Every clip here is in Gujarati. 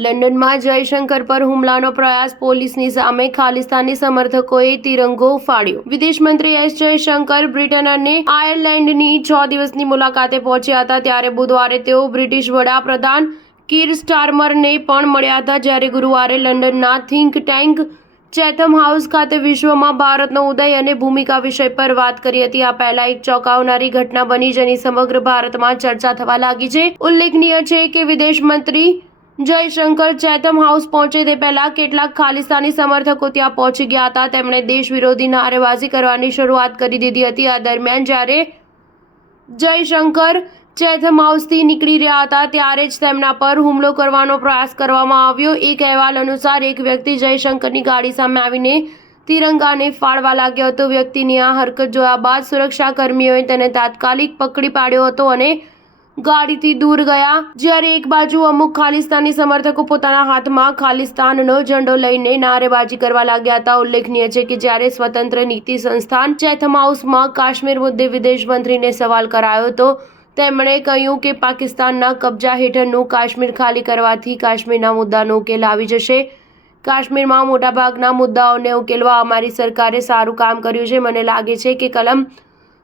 લંડનમાં જયશંકર પર હુમલાનો પ્રયાસ, પોલીસની સામે ખાલિસ્તાની સમર્થકોએ તિરંગો ફાડ્યો। વિદેશ મંત્રી એસ જયશંકર બ્રિટન અને આયર્લેન્ડની 6 દિવસની મુલાકાતે પહોંચ્યા હતા। ત્યારે બુધવારે તેઓ બ્રિટિશ વડાપ્રધાન કીર સ્ટારમરને પણ મળ્યા હતા। જ્યારે ગુરુવારે લંડનના થિંક ટેન્ક ચેથમ હાઉસ ખાતે વિશ્વમાં ભારતનો ઉદય અને ભૂમિકા વિષય પર વાત કરી હતી। આ પહેલા એક ચોંકાવનારી ઘટના બની જેની સમગ્ર ભારતમાં ચર્ચા થવા લાગી છે। ઉલ્લેખનીય છે કે વિદેશ મંત્રી જયશંકર ચેથમ હાઉસ પહોંચે તે પહેલા કેટલાક ખાલિસ્તાની સમર્થકો ત્યાં પહોંચી ગયા હતા। તેમણે દેશ વિરોધી નારેબાજી કરવાની શરૂઆત કરી દીધી હતી। આ દરમિયાન જ્યારે જયશંકર ચેથમ હાઉસથી નીકળી રહ્યા હતા ત્યારે જ તેમના પર હુમલો કરવાનો પ્રયાસ કરવામાં આવ્યો। એક અહેવાલ અનુસાર એક વ્યક્તિ જયશંકરની ગાડી સામે આવીને તિરંગાને ફાડવા લાગ્યો હતો। વ્યક્તિની આ હરકત જોયા બાદ સુરક્ષાકર્મીઓએ તેને તાત્કાલિક પકડી પાડ્યો હતો અને ગાડીથી દૂર ગયા। જ્યારે એક બાજુ અમુક ખાલિસ્તાની સમર્થકો પોતાના હાથમાં ખાલિસ્તાનનો ઝંડો લઈને નારેબાજી કરવા લાગ્યા હતા। ઉલ્લેખનીય છે કે જ્યારે સ્વતંત્ર નીતિ સંસ્થાન ચેથમ હાઉસમાં કાશ્મીર મુદ્દે વિદેશ મંત્રીને સવાલ કરાયો તો તેમણે કહ્યું કે પાકિસ્તાનના કબજા હેઠળનું કાશ્મીર ખાલી કરવાથી કાશ્મીરના મુદ્દાનો ઉકેલ આવી જશે। કાશ્મીરમાં મોટાભાગના મુદ્દાઓને ઉકેલવા અમારી સરકારે સારું કામ કર્યું છે। મને લાગે છે કે કલમ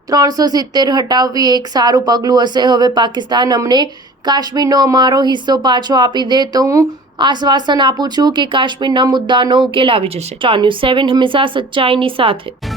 370 હટાવવી એક સારું પગલું હશે। હવે પાકિસ્તાન અમને કાશ્મીરનો અમારો હિસ્સો પાછો આપી દે તો હું આશ્વાસન આપું છું કે કાશ્મીરના મુદ્દાનો ઉકેલ આવી જશે। સ્ટાર ન્યૂઝ 7 હંમેશા સચ્ચાઈની સાથે।